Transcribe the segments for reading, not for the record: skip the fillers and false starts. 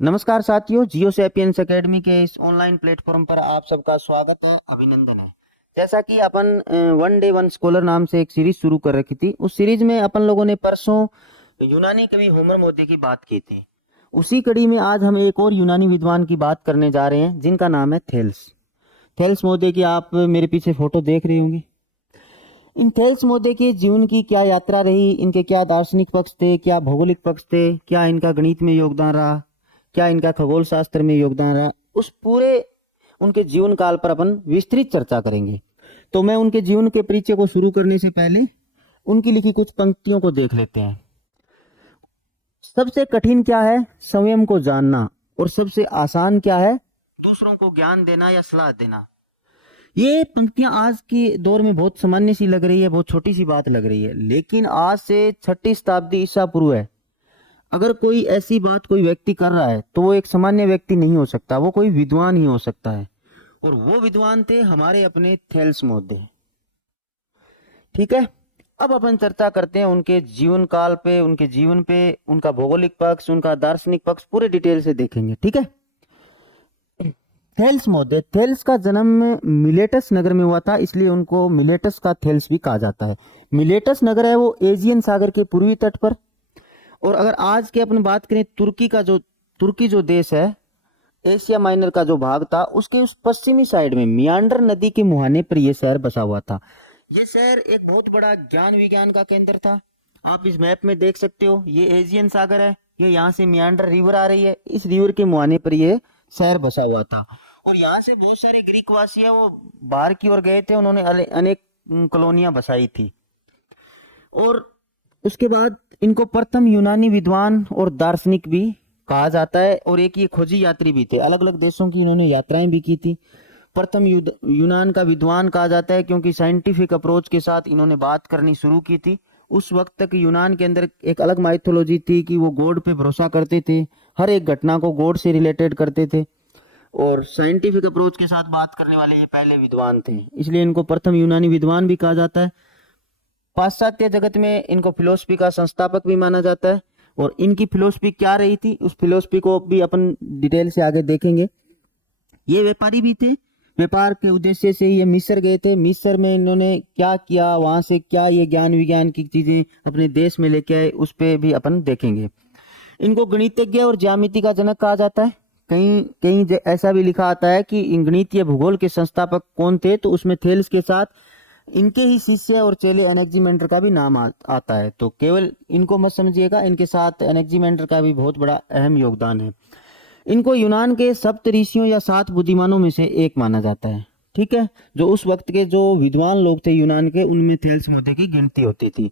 नमस्कार साथियों, जियो sapiens academy के इस ऑनलाइन प्लेटफॉर्म पर आप सबका स्वागत है, अभिनंदन है। जैसा कि अपन वन डे वन स्कॉलर नाम से एक सीरीज शुरू कर रखी थी, उस सीरीज में अपन लोगों ने परसों यूनानी कवि होमर मोदी की बात की थी। उसी कड़ी में आज हम एक और यूनानी विद्वान की बात करने जा रहे हैं, जिनका नाम है थेल्स। थेल्स मोदी की आप मेरे पीछे फोटो देख रही होंगी। इन थेल्स मोदी के जीवन की क्या यात्रा रही, इनके क्या दार्शनिक पक्ष थे, क्या भौगोलिक पक्ष थे, क्या इनका गणित में योगदान रहा, क्या इनका खगोल शास्त्र में योगदान रहा, उस पूरे उनके जीवन काल पर अपन विस्तृत चर्चा करेंगे। तो मैं उनके जीवन के परिचय को शुरू करने से पहले उनकी लिखी कुछ पंक्तियों को देख लेते हैं। सबसे कठिन क्या है? स्वयं को जानना। और सबसे आसान क्या है? दूसरों को ज्ञान देना या सलाह देना। ये पंक्तियां आज के दौर में बहुत सामान्य सी लग रही है, बहुत छोटी सी बात लग रही है, लेकिन आज से 6ठी शताब्दी ईसा पूर्व है, अगर कोई ऐसी बात कोई व्यक्ति कर रहा है तो वो एक सामान्य व्यक्ति नहीं हो सकता, वो कोई विद्वान ही हो सकता है। और वो विद्वान थे हमारे अपने थेल्स मोदी। ठीक है, अब अपन चर्चा करते हैं उनके जीवन काल पे, उनके जीवन पे, उनका भौगोलिक पक्ष, उनका दार्शनिक पक्ष पूरे डिटेल से देखेंगे। ठीक है, थेल्स मोदी, थेल्स का जन्म मिलेटस नगर में हुआ था, इसलिए उनको मिलेटस का थेल्स भी कहा जाता है। मिलेटस नगर है वो एजियन सागर के पूर्वी तट पर। और अगर आज के अपन बात करें तुर्की जो देश है, एशिया माइनर का जो भाग था, उसके उस पश्चिमी साइड में मियांडर नदी के मुहाने पर यह शहर बसा हुआ था। यह शहर एक बहुत बड़ा ज्ञान विज्ञान का केंद्र था। आप इस मैप में देख सकते हो, ये एजियन सागर है, ये यहाँ से मियांडर रिवर आ रही है, इस रिवर के मुहाने पर यह शहर बसा हुआ था। और यहाँ से बहुत सारे ग्रीक वासी है वो बाहर की ओर गए थे, उन्होंने अनेक कॉलोनियां बसाई थी। और उसके बाद इनको प्रथम यूनानी विद्वान और दार्शनिक भी कहा जाता है, और एक ये खोजी यात्री भी थे, अलग अलग देशों की इन्होंने यात्राएं भी की थी। प्रथम यूनान का विद्वान कहा जाता है क्योंकि साइंटिफिक अप्रोच के साथ इन्होंने बात करनी शुरू की थी। उस वक्त तक यूनान के अंदर एक अलग माइथोलॉजी थी कि वो गॉड पे भरोसा करते थे, हर एक घटना को गॉड से रिलेटेड करते थे, और साइंटिफिक अप्रोच के साथ बात करने वाले ये पहले विद्वान थे, इसलिए इनको प्रथम यूनानी विद्वान भी कहा जाता है। पाश्चात्य जगत में इनको फिलोसफी का संस्थापक भी माना जाता है। और इनकी फिलोसफी क्या रही थी, उस फिलोसफी को भी अपन डिटेल से आगे देखेंगे। ये व्यापारी भी थे, व्यापार के उद्देश्य से ये मिस्र गए थे। मिस्र में इन्होंने क्या किया, वहां से क्या ये ज्ञान विज्ञान की चीजें अपने देश में लेके आए, उस पर भी अपन देखेंगे। इनको गणितज्ञ और ज्यामिति का जनक कहा जाता है। कहीं कहीं ऐसा भी लिखा आता है कि गणितीय भूगोल के संस्थापक कौन थे, तो उसमें थेल्स के साथ इनके ही शिष्य और चेले एनेक्जिमेंडर का भी नाम आता है। तो केवल इनको मत समझिएगा, इनके साथ एनेक्जिमेंडर का भी बहुत बड़ा अहम योगदान है। इनको यूनान के सप्त ऋषियों या 7 बुद्धिमानों में से एक माना जाता है। ठीक है, जो उस वक्त के जो विद्वान लोग थे यूनान के, उनमें थेल्स मोदी की गिनती होती थी।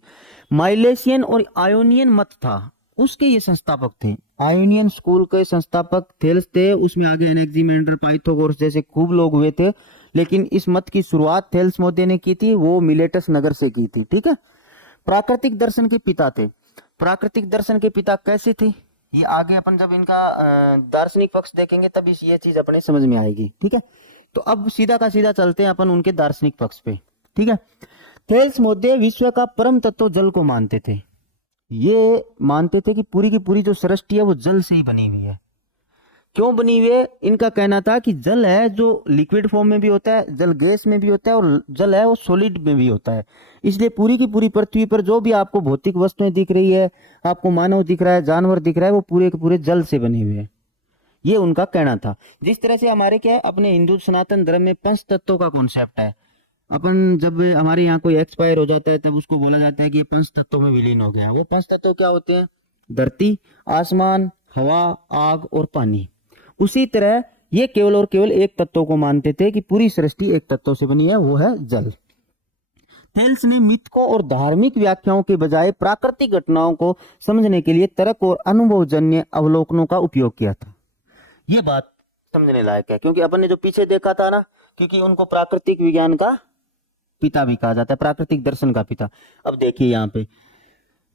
माइलेशियन और आयोनियन मत था, उसके ये संस्थापक थे। आयोनियन स्कूल के संस्थापक थेल्स थे, उसमें आगे एनेक्जिमेंडर, पाइथागोरस जैसे खूब लोग हुए थे, लेकिन इस मत की शुरुआत थेल्स मोदी ने की थी, वो मिलेटस नगर से की थी। ठीक है, प्राकृतिक दर्शन के पिता थे। प्राकृतिक दर्शन के पिता कैसे थे, ये आगे अपन जब इनका दार्शनिक पक्ष देखेंगे तब ये चीज अपने समझ में आएगी। ठीक है, तो अब सीधा का सीधा चलते हैं अपन उनके दार्शनिक पक्ष पे। ठीक है, थेल्स मोदी विश्व का परम तत्व जल को मानते थे। ये मानते थे कि पूरी की पूरी जो सृष्टि है वो जल से ही बनी हुई है। क्यों बनी हुई है? इनका कहना था कि जल है जो लिक्विड फॉर्म में भी होता है, जल गैस में भी होता है, और जल है वो सॉलिड में भी होता है। इसलिए पूरी की पूरी पृथ्वी पर जो भी आपको भौतिक वस्तुएं दिख रही है, आपको मानव दिख रहा है, जानवर दिख रहा है, वो पूरे के पूरे जल से बने हुए हैं। ये उनका कहना था। जिस तरह से हमारे क्या है, अपने हिंदू सनातन धर्म में पंच तत्वों का कॉन्सेप्ट है। अपन जब हमारे यहाँ कोई एक्सपायर हो जाता है तब उसको बोला जाता है कि ये पंच तत्वों में विलीन हो गया। वो पंच तत्व क्या होते हैं? धरती, आसमान, हवा, आग और पानी। उसी तरह ये केवल और केवल एक तत्व को मानते थे कि पूरी सृष्टि एक तत्व से बनी है, वो है जल। थेल्स ने मिथकों और धार्मिक व्याख्याओं के बजाय प्राकृतिक घटनाओं को समझने के लिए तर्क और अनुभवजन्य अवलोकनों का उपयोग किया था। ये बात समझने लायक है, क्योंकि अपन ने जो पीछे देखा था ना, क्योंकि उनको प्राकृतिक विज्ञान का पिता भी कहा जाता है, प्राकृतिक दर्शन का पिता। अब देखिए यहाँ पे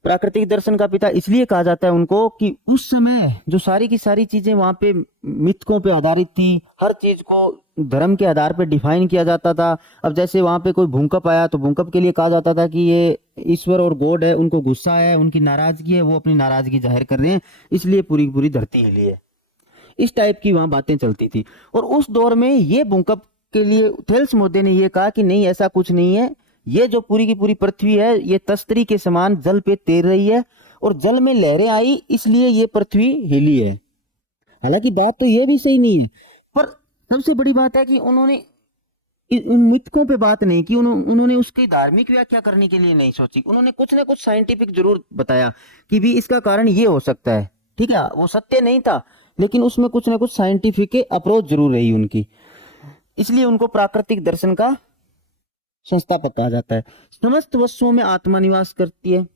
प्राकृतिक दर्शन का पिता इसलिए कहा जाता है उनको कि उस समय जो सारी की सारी चीजें वहां पे मिथकों पे आधारित थी, हर चीज को धर्म के आधार पे डिफाइन किया जाता था। अब जैसे वहां पे कोई भूकंप आया तो भूकंप के लिए कहा जाता था कि ये ईश्वर और गॉड है, उनको गुस्सा है, उनकी नाराजगी है, वो अपनी नाराजगी जाहिर कर रहे हैं, इसलिए पूरी की पूरी धरती हिली है। इस टाइप की वहां बातें चलती थी। और उस दौर में ये भूकंप के लिए थेल्स मोदे ने ये कहा कि नहीं, ऐसा कुछ नहीं है, ये जो पूरी की पूरी पृथ्वी है ये तस्तरी के समान जल पे तैर रही है और जल में लहरें आई इसलिए ये पृथ्वी हिली है। हालांकि बात तो ये भी सही नहीं है, पर सबसे बड़ी बात है कि उन्होंने उन मिथकों पे बात नहीं की, उन्होंने उसकी धार्मिक व्याख्या करने के लिए नहीं सोची, उन्होंने कुछ ना कुछ साइंटिफिक जरूर बताया कि भी इसका कारण ये हो सकता है। ठीक है, वो सत्य नहीं था लेकिन उसमें कुछ ना कुछ साइंटिफिक अप्रोच जरूर रही उनकी, इसलिए उनको प्राकृतिक दर्शन का संस्थापक कहा जाता है। समस्त वस्तुओं में आत्मा निवास करती है।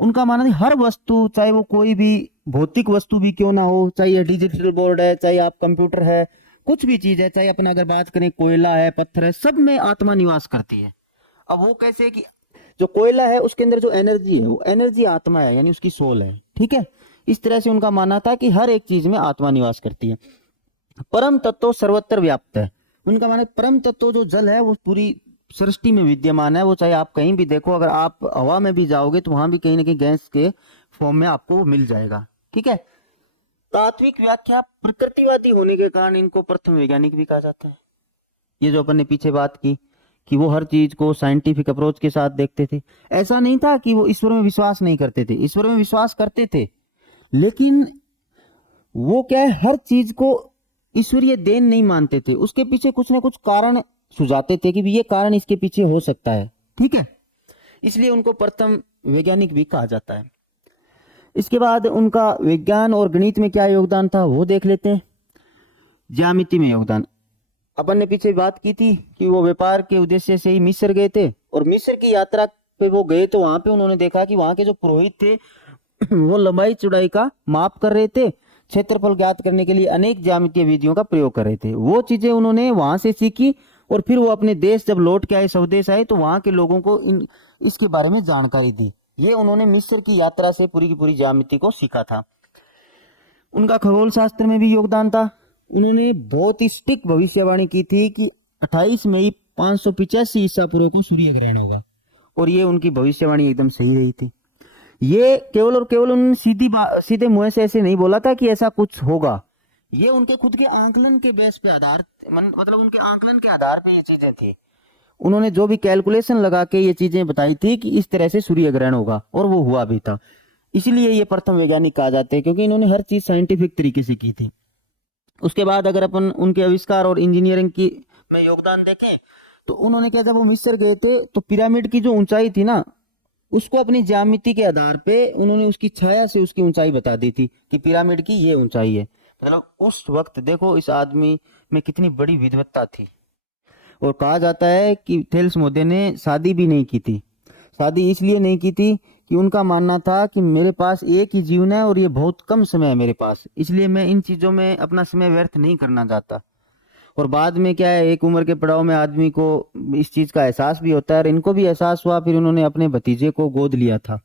उनका मानना है हर वस्तु, चाहे वो कोई भी भौतिक वस्तु भी क्यों ना हो, चाहे ये डिजिटल बोर्ड है, चाहे आप कंप्यूटर है, कुछ भी चीज है, चाहे अपना अगर बात करें कोयला है, पत्थर है, सब में आत्मा निवास करती है। अब वो कैसे कि जो कोयला है उसके अंदर जो एनर्जी है वो एनर्जी आत्मा है, यानी उसकी सोल है। ठीक है, इस तरह से उनका मानना था कि हर एक चीज में आत्मा निवास करती है। परम तत्व सर्वत्र व्याप्त है। उनका मानना है परम तत्व जो जल है वो पूरी सृष्टि में विद्यमान है। वो चाहे आप कहीं भी देखो, अगर आप हवा में भी जाओगे तो वहां भी कहीं ना कहीं गैस के फॉर्म में आपको मिल जाएगा। ठीक है, तात्विक व्याख्या प्रकृतिवादी होने के कारण इनको प्रथम वैज्ञानिक भी कहा जाता है। ये जो अपन ने पीछे बात की कि वो हर चीज को साइंटिफिक अप्रोच के साथ देखते थे, ऐसा नहीं था कि वो ईश्वर में विश्वास नहीं करते थे, ईश्वर में विश्वास करते थे, लेकिन वो क्या है, हर चीज को ईश्वरीय देन नहीं मानते थे, उसके पीछे कुछ ना कुछ कारण सुझाते थे कि ये कारण इसके पीछे हो सकता है। ठीक है, इसलिए उनको प्रथम वैज्ञानिक भी कहा जाता है। इसके बाद उनका विज्ञान और गणित में क्या योगदान था वो देख लेते हैं। ज्यामिति में योगदान, अपन ने पीछे बात की थी कि वो व्यापार के उद्देश्य से ही मिस्र गए थे, और मिस्र की यात्रा पे वो गए तो वहां पे उन्होंने देखा कि वहां के जो पुरोहित थे वो लंबाई चौड़ाई का माप कर रहे थे, क्षेत्रफल ज्ञात करने के लिए अनेक ज्यामितीय विधियों का प्रयोग कर रहे थे। वो चीजें उन्होंने वहां से सीखी और फिर वो अपने देश जब लौट के आए, स्वदेश आए, तो वहां के लोगों को इसके बारे में जानकारी दी। ये उन्होंने मिस्र की यात्रा से पूरी की पूरी ज्यामिति को सीखा था। उनका खगोल शास्त्र में भी योगदान था। उन्होंने बहुत ही स्टिक भविष्यवाणी की थी कि 28 मई 585 ईसा पूर्व को सूर्य ग्रहण होगा, और ये उनकी भविष्यवाणी एकदम सही रही थी। ये केवल और केवल उन्होंने सीधे मुंह से ऐसे नहीं बोला था कि ऐसा कुछ होगा, ये उनके खुद के आंकलन के बेस पे आधार, मतलब उनके आंकलन के आधार पे ये चीजें थी। उन्होंने जो भी कैलकुलेशन लगा के ये चीजें बताई थी कि इस तरह से सूर्य ग्रहण होगा, और वो हुआ भी था। इसीलिए ये प्रथम वैज्ञानिक कहा जाते हैं, क्योंकि इन्होंने हर चीज साइंटिफिक तरीके से की थी। उसके बाद अगर अपन उनके आविष्कार और इंजीनियरिंग की में योगदान देखें तो उन्होंने क्या, जब वो मिस्र गए थे तो पिरामिड की जो ऊंचाई थी ना, उसको अपनी ज्यामिति के आधार पे उन्होंने उसकी छाया से उसकी ऊंचाई बता दी थी कि पिरामिड की ये ऊंचाई है। मतलब उस वक्त देखो इस आदमी में कितनी बड़ी विद्वत्ता थी। और कहा जाता है कि थेल्स मोदे ने शादी भी नहीं की थी। शादी इसलिए नहीं की थी कि उनका मानना था कि मेरे पास एक ही जीवन है और ये बहुत कम समय है मेरे पास, इसलिए मैं इन चीज़ों में अपना समय व्यर्थ नहीं करना चाहता। और बाद में क्या है, एक उम्र के पड़ाव में आदमी को इस चीज़ का एहसास भी होता है, और इनको भी एहसास हुआ, फिर उन्होंने अपने भतीजे को गोद लिया था।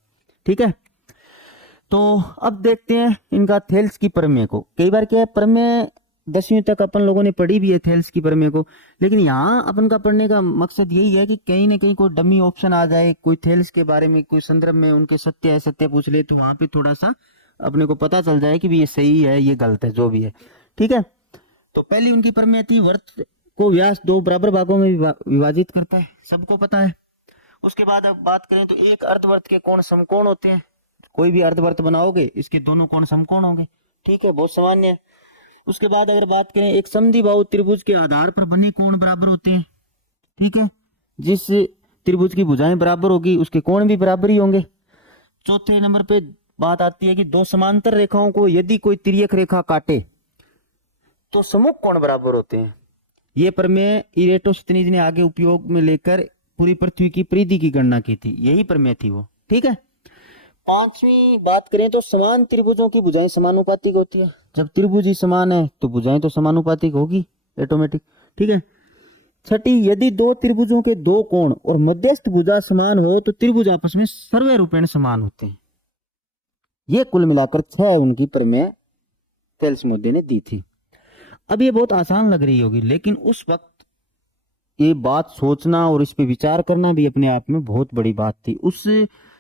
ठीक है, तो अब देखते हैं इनका थेल्स की प्रमेय को। कई बार क्या है, प्रमेय 10वीं तक अपन लोगों ने पढ़ी भी है थेल्स की प्रमेय को, लेकिन यहाँ अपन का पढ़ने का मकसद यही है कि कहीं ना कहीं कोई डमी ऑप्शन आ जाए, कोई थेल्स के बारे में कोई संदर्भ में उनके सत्य है सत्य पूछ ले, तो वहां पे थोड़ा सा अपने को पता चल जाए कि भी ये सही है ये गलत है, जो भी है। ठीक है, तो पहली उनकी प्रमेय थी वृत्त को व्यास 2 बराबर भागों में विभाजित करता है, सबको पता है। उसके बाद अब बात करें तो एक अर्धवर्त के कोण समकोण होते हैं। कोई भी अर्धवर्त बनाओगे इसके दोनों कोण समकोण होंगे। ठीक है, बहुत सामान्य है। उसके बाद अगर बात करें, एक समद्विबाहु त्रिभुज के आधार पर बने कोण बराबर होते हैं। ठीक है, जिस त्रिभुज की भुजाएं बराबर होगी उसके कोण भी बराबर ही होंगे। चौथे नंबर पे बात आती है कि दो समांतर रेखाओं को यदि कोई तिर्यक रेखा काटे तो सम्मुख कोण बराबर होते हैं। ये प्रमेय इरेटोस्थनीज ने आगे उपयोग में लेकर पूरी पृथ्वी की परिधि की गणना की थी, यही प्रमेय थी वो। ठीक है, पांचवी बात करें तो समान त्रिभुजों की भुजाएं समानुपातिक होती है। जब त्रिभुज ही समान है तो भुजाएं तो समानुपातिक होगी ऑटोमेटिक। ठीक है, छठी, यदि दो त्रिभुजों के दो कोण और मध्यस्थ भुजा समान हो तो त्रिभुज आपस में सर्व रूपेण समान होते हैं। ये कुल मिलाकर 6 उनकी प्रमेय थेल्स मोदे ने दी थी। अब ये बहुत आसान लग रही होगी, लेकिन उस वक्त ये बात सोचना और इस पे विचार करना भी अपने आप में बहुत बड़ी बात थी। उस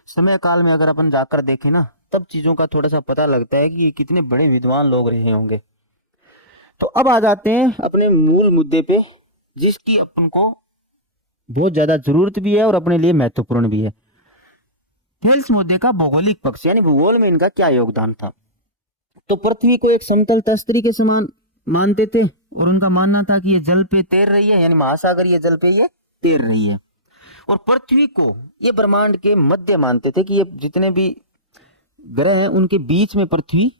समय काल में अगर अपन जाकर देखें ना, तब चीजों का थोड़ा सा पता लगता है कि ये कितने बड़े विद्वान लोग रहे होंगे। तो अब आ जाते हैं अपने मूल मुद्दे पे, जिसकी अपन को बहुत ज्यादा जरूरत भी है और अपने लिए महत्वपूर्ण भी है। थेल्स मुद्दे का भौगोलिक पक्ष यानी भूगोल में इनका क्या योगदान था। तो पृथ्वी को एक समतल तस्तरी के समान मानते थे और उनका मानना था कि ये जल पे तैर रही है, यानी महासागर ये जल पे ये तैर रही है। और पृथ्वी को ये ब्रह्मांड के मध्य मानते थे कि ये जितने भी ग्रह हैं उनके बीच में पृथ्वी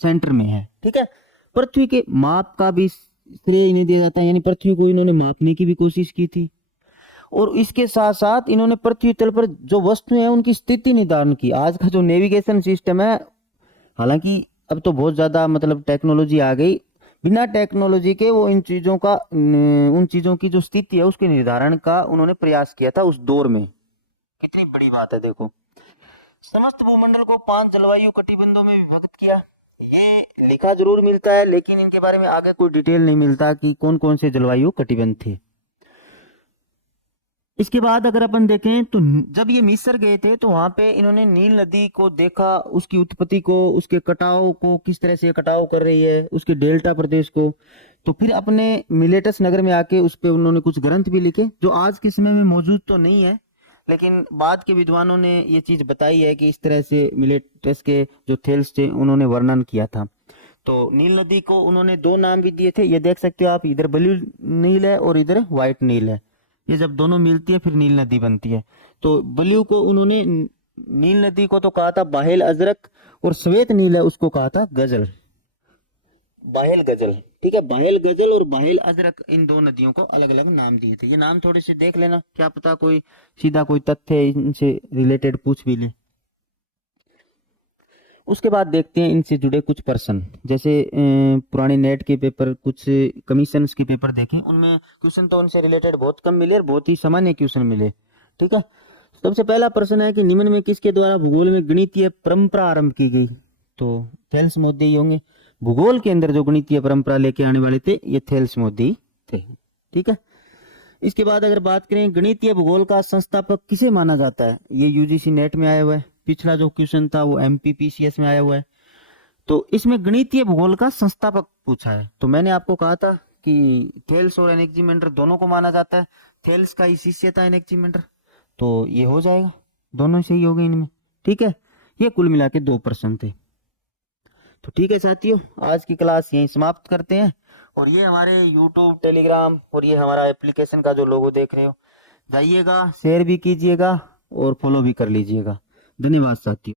सेंटर में है। ठीक है, पृथ्वी के माप का भी श्रेय इन्हें दिया जाता है, यानी पृथ्वी को इन्होंने मापने की भी कोशिश की थी। और इसके साथ साथ इन्होंने पृथ्वी तल पर जो वस्तुएं हैं उनकी स्थिति निर्धारण की। आज का जो नेविगेशन सिस्टम है, हालांकि अब तो बहुत ज्यादा मतलब टेक्नोलॉजी आ गई, बिना टेक्नोलॉजी के वो इन चीजों का उन चीजों की जो स्थिति है उसके निर्धारण का उन्होंने प्रयास किया था उस दौर में। कितनी बड़ी बात है देखो। समस्त भूमंडल को 5 जलवायु कटिबंधों में विभक्त किया। ये लिखा जरूर मिलता है लेकिन इनके बारे में आगे कोई डिटेल नहीं मिलता कि कौन कौन से जलवायु कटिबंध थे। इसके बाद अगर अपन देखें तो जब ये मिस्र गए थे तो वहां पे इन्होंने नील नदी को देखा, उसकी उत्पत्ति को, उसके कटाव को, किस तरह से कटाव कर रही है, उसके डेल्टा प्रदेश को। तो फिर अपने मिलेटस नगर में आके उस पे उन्होंने कुछ ग्रंथ भी लिखे जो आज के समय में मौजूद तो नहीं है, लेकिन बाद के विद्वानों ने ये चीज बताई है कि इस तरह से मिलेटस के जो थेल्स थे उन्होंने वर्णन किया था। तो नील नदी को उन्होंने 2 नाम भी दिए थे, ये देख सकते हो आप, इधर ब्लू नील है और इधर व्हाइट नील है। ये जब दोनों मिलती है फिर नील नदी बनती है। तो ब्लू को उन्होंने, नील नदी को तो कहा था बाहेल अजरक, और श्वेत नील है उसको कहा था गजल, बाहेल गजल। ठीक है, बाहेल गजल और बाहेल अजरक, इन 2 नदियों को अलग अलग नाम दिए थे। ये नाम थोड़े से देख लेना, क्या पता कोई सीधा कोई तथ्य इनसे रिलेटेड पूछ भी ले। उसके बाद देखते हैं इनसे जुड़े कुछ प्रश्न, जैसे पुराने नेट के पेपर, कुछ कमीशंस के पेपर देखें, उनमें क्वेश्चन तो उनसे रिलेटेड बहुत कम मिले और बहुत ही सामान्य क्वेश्चन मिले। ठीक है, सबसे पहला प्रश्न है कि निम्न में किसके द्वारा भूगोल में गणितीय परंपरा आरंभ की गई। तो थेल्स मोदी ही होंगे। भूगोल के अंदर जो गणितीय परंपरा लेके आने वाले थे ये थेल्स मोदी थे। ठीक है, इसके बाद अगर बात करें गणितीय भूगोल का संस्थापक किसे माना जाता है, ये यूजीसी नेट में आया हुआ है। पिछला जो क्वेश्चन था वो एमपीपीसीएस में आया हुआ है। तो इसमें गणितीय भूगोल का संस्थापक पूछा है। तो मैंने आपको कहा था कि थेल्स और एनेक्सीमेंडर दोनों को माना जाता है। थेल्स का ही शिष्य था एनेक्सीमेंडर, तो ये हो जाएगा, दोनों सही हो गए इनमें। ठीक है, ये कुल मिला के 2 प्रश्न थे। तो ठीक है साथियों, आज की क्लास यहीं समाप्त करते हैं। और ये हमारे यूट्यूब, टेलीग्राम और ये हमारा एप्लीकेशन का जो लोगो देख रहे हो, जाइएगा, शेयर भी कीजिएगा और फॉलो भी कर लीजिएगा। धन्यवाद साथियों।